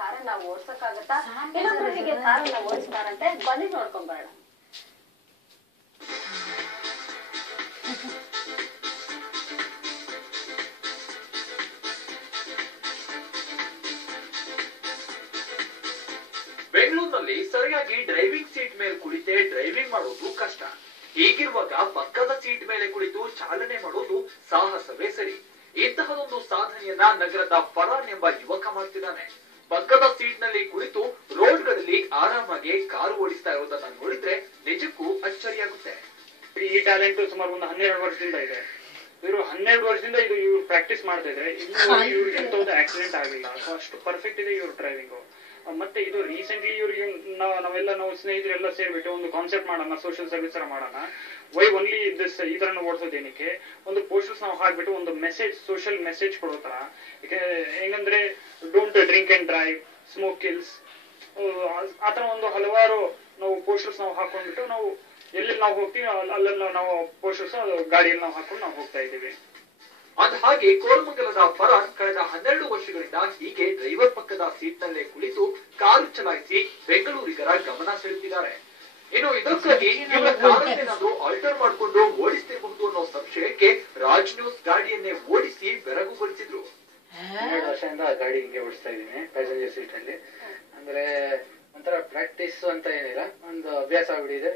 ಕಾರನ್ನ ಓಡಿಸಕ್ಕಾಗತ್ತಾ ಇನ್ನೊಬ್ರು ಹೀಗೆ ಕಾರನ್ನ ಓಡಿಸ್ತಾರಂತೆ ಬನ್ನಿ ನೋಡ್ಕೊಂಡ್ ಬರೋಣ. ಬೆಂಗಳೂರಿನಲ್ಲಿ ಸರಿಯಾಗಿ ಡ್ರೈವಿಂಗ್ ಸೀಟ್ ಮೇಲೆ ಕುಳಿತೇ ಡ್ರೈವಿಂಗ್ ಮಾಡೋದು ಕಷ್ಟ. ಹೀಗಿರುವಾಗ ಪಕ್ಕದ ಸೀಟ್ ಮೇಲೆ ಕುಳಿತು ಚಾಲನೆ ಮಾಡೋದು ಸಾಹಸವೇ ಸರಿ. ಇಂತಹದೊಂದು ಸಾಧನೆಯನ್ನ ನಗರದ ಫರಾನ್ ಎಂಬ ಯುವಕ ಮಾಡ್ತಿದ್ದಾನೆ. ಪಕ್ಕದ ಸೀಟ್ ನಲ್ಲಿ ಕುಳಿತು ರೋಡ್ಗಳಲ್ಲಿ ಆರಾಮಾಗಿ ಕಾರು ಓಡಿಸ್ತಾ ಇರೋದನ್ನ ನೋಡಿದ್ರೆ ನಿಜಕ್ಕೂ ಅಚ್ಚರಿಯಾಗುತ್ತೆ. ಈ ಟ್ಯಾಲೆಂಟ್ ಸುಮಾರು ಒಂದು 12 ವರ್ಷದಿಂದ ಇದೆ. ಇವರು 12 ವರ್ಷದಿಂದ ಇವ್ರು ಪ್ರಾಕ್ಟೀಸ್ ಮಾಡ್ತಾ ಇದ್ರೆ ಇವ್ರಿಗೆ ಎಂತ ಆಕ್ಸಿಡೆಂಟ್ ಆಗಿಲ್ಲ. ಅಷ್ಟು ಪರ್ಫೆಕ್ಟ್ ಇದೆ ಇವ್ರ ಡ್ರೈವಿಂಗ್. ಮತ್ತೆ ಇದು ರೀಸೆಂಟ್ಲಿ ಇವ್ರಿಗೆ ನಾವು ಸ್ನೇಹಿತರೆಲ್ಲ ಸೇರ್ಬಿಟ್ಟು ಒಂದು ಕಾನ್ಸೆಪ್ಟ್ ಮಾಡೋಣ, ಸೋಷಿಯಲ್ ಸರ್ವಿಸ್ ತರ ಮಾಡೋಣ. ವೈ ಓನ್ಲಿ ದಿಸ್ ಈ ತರ ಓಡಿಸೋದೇನಕ್ಕೆ ಒಂದು ಪೋಸ್ಟರ್ಸ್ ನಾವು ಹಾಕ್ಬಿಟ್ಟು ಒಂದು ಮೆಸೇಜ್, ಸೋಷಿಯಲ್ ಮೆಸೇಜ್ ಕೊಡೋ ತರ. ಹೆಂಗಂದ್ರೆ don't drink and drive, smoke kills, ಆತರ ಒಂದು ಹಲವಾರು ನಾವು ಪೋಸ್ಟರ್ಸ್ ನಾವು ಹಾಕೊಂಡ್ಬಿಟ್ಟು ನಾವು ಎಲ್ಲಿ ನಾವು ಹೋಗ್ತೀವಿ ಅಲ್ಲೆಲ್ಲ ನಾವು ಪೋಸ್ಟರ್ಸ್ ಗಾಡಿಯಲ್ಲಿ ನಾವು ಹಾಕೊಂಡು ನಾವು ಹೋಗ್ತಾ ಇದ್ದೀವಿ. ಅಂದ ಹಾಗೆ ಕೋರಮಂಗಲದ ಫರಾನ್ ಕಳೆದ 12 ವರ್ಷಗಳಿಂದ ಹೀಗೆ ಡ್ರೈವರ್ ಪಕ್ಕದ ಸೀಟ್ ನಲ್ಲೇ ಕುಳಿತು ಕಾರು ಚಲಾಯಿಸಿ ಬೆಂಗಳೂರಿಗರ ಗಮನ ಸೆಳೆಯುತ್ತಿದ್ದಾರೆ. ಇನ್ನು ಇದಕ್ಕಾಗಿ ಇವರ ಕಾರನ್ನೇನಾದ್ರೂ ಆಲ್ಟರ್ ಮಾಡಿಕೊಂಡು ಓಡಿಸಬಹುದು ಅನ್ನೋ ಸಂಶಯಕ್ಕೆ ರಾಜ್ ನ್ಯೂಸ್ ಗಾಡಿಯನ್ನೇ ಓಡಿಸಿ ಬೆರಗುಗೊಳಿಸಿದ್ರು. 12 ವರ್ಷದಿಂದ ಗಾಡಿ ಹಿಂಗೆ ಓಡಿಸ್ತಾ ಇದ್ದೀನಿ ಪ್ಯಾಸೆಂಜರ್ ಸೀಟ್ ಅಲ್ಲಿ. ಅಂದ್ರೆ ಒಂಥರ ಪ್ರಾಕ್ಟೀಸ್ ಅಂತ ಏನಿಲ್ಲ, ಒಂದು ಅಭ್ಯಾಸ ಆಗ್ಬಿಟ್ಟಿದೆ.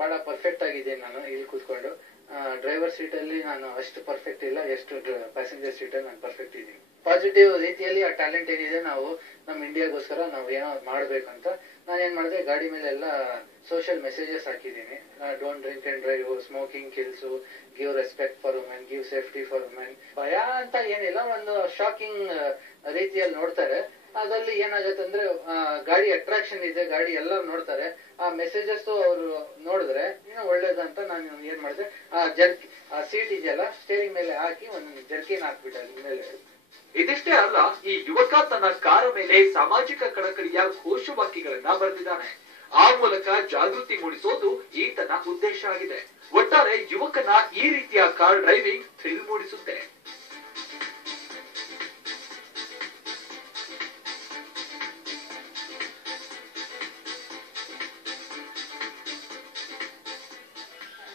ಬಹಳ ಪರ್ಫೆಕ್ಟ್ ಆಗಿದ್ದೀನಿ ನಾನು ಇಲ್ಲಿ ಕೂತ್ಕೊಂಡು. ಡ್ರೈವರ್ ಸೀಟ್ ಅಲ್ಲಿ ನಾನು ಅಷ್ಟು ಪರ್ಫೆಕ್ಟ್ ಇಲ್ಲ, ಎಷ್ಟು ಪ್ಯಾಸೆಂಜರ್ ಸೀಟ್ ಅಲ್ಲಿ ನಾನು ಪರ್ಫೆಕ್ಟ್ ಇದ್ದೀನಿ. ಪಾಸಿಟಿವ್ ರೀತಿಯಲ್ಲಿ ಆ ಟ್ಯಾಲೆಂಟ್ ಏನಿದೆ ನಾವು ನಮ್ಮ ಇಂಡಿಯಾಗೋಸ್ಕರ ನಾವು ಏನೋ ಮಾಡ್ಬೇಕಂತ ನಾನೇನ್ ಮಾಡಿದೆ, ಗಾಡಿ ಮೇಲೆ ಎಲ್ಲ ಸೋಷಿಯಲ್ ಮೆಸೇಜಸ್ ಹಾಕಿದ್ದೀನಿ. Don't drink and drive, smoking kills, give respect for women, give safety for women. ಭಯ ಅಂತ ಏನಿಲ್ಲ, ಒಂದು ಶಾಕಿಂಗ್ ರೀತಿಯಲ್ಲಿ ನೋಡ್ತಾರೆ. ಅದ್ರಲ್ಲಿ ಏನಾಗುತ್ತೆ ಅಂದ್ರೆ ಗಾಡಿ ಅಟ್ರಾಕ್ಷನ್ ಇದೆ, ಗಾಡಿ ಎಲ್ಲ ನೋಡ್ತಾರೆ. ಆ ಮೆಸೇಜಸ್ ಅವರು ನೋಡಿದ್ರೆ ಇನ್ನೂ ಒಳ್ಳೇದಂತ ನಾನು ಏನ್ ಮಾಡಿದೆ, ಆ ಸೀಟ್ ಇದೆಯಲ್ಲ ಸ್ಟೇರಿಂಗ್ ಮೇಲೆ ಹಾಕಿ ಒಂದು ಜರ್ಕಿನ್ ಹಾಕ್ಬಿಟ್ಟೆ ಅದ್ರ ಮೇಲೆ. ಇದಿಷ್ಟೇ ಅಲ್ಲ, ಈ ಯುವಕ ತನ್ನ ಕಾರ ಮೇಲೆ ಸಾಮಾಜಿಕ ಕಳಕಳಿಯ ಘೋಷವಾಕ್ಯಗಳನ್ನ ಬರೆದಿದ್ದಾನೆ. ಆ ಮೂಲಕ ಜಾಗೃತಿ ಮೂಡಿಸೋದು ಈತನ ಉದ್ದೇಶ ಆಗಿದೆ. ಒಟ್ಟಾರೆ ಯುವಕನ ಈ ರೀತಿಯ ಕಾರ್ ಡ್ರೈವಿಂಗ್ ಥ್ರಿಲ್ ಮೂಡಿಸುತ್ತೆ.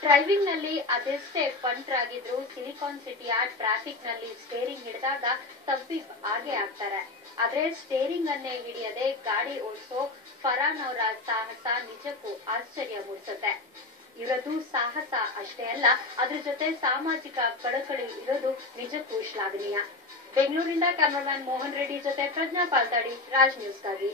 ಡ್ರೈವಿಂಗ್ ನಲ್ಲಿ ಅದೆಷ್ಟೇ ಪಂಟ್ರಾಗಿದ್ರು ಸಿಲಿಕಾನ್ ಸಿಟಿಯ ಟ್ರಾಫಿಕ್ ನಲ್ಲಿ ಸ್ಟೇರಿಂಗ್ ಹಿಡಿದಾಗ ತಬ್ಬಿಪ್ ಆಗೇ ಆಗ್ತಾರೆ. ಆದ್ರೆ ಸ್ಟೇರಿಂಗ್ ಅನ್ನೇ ಹಿಡಿಯದೆ ಗಾಡಿ ಓಡಿಸೋ ಫರಾನ್ ಅವರ ಸಾಹಸ ನಿಜಕ್ಕೂ ಆಶ್ಚರ್ಯ ಮೂಡಿಸುತ್ತೆ. ಇರೋದು ಸಾಹಸ ಅಷ್ಟೇ ಅಲ್ಲ, ಅದ್ರ ಜೊತೆ ಸಾಮಾಜಿಕ ಕಳಕಳಿ ಇರೋದು ನಿಜಕ್ಕೂ ಶ್ಲಾಘನೀಯ. ಬೆಂಗಳೂರಿನಿಂದ ಕ್ಯಾಮರಾಮನ್ ಮೋಹನ್ ರೆಡ್ಡಿ ಜೊತೆ ಪ್ರಜ್ಞಾ ಪಾಲ್ತಾಡಿ, ರಾಜ್ ನ್ಯೂಸ್ಗಾಗಿ.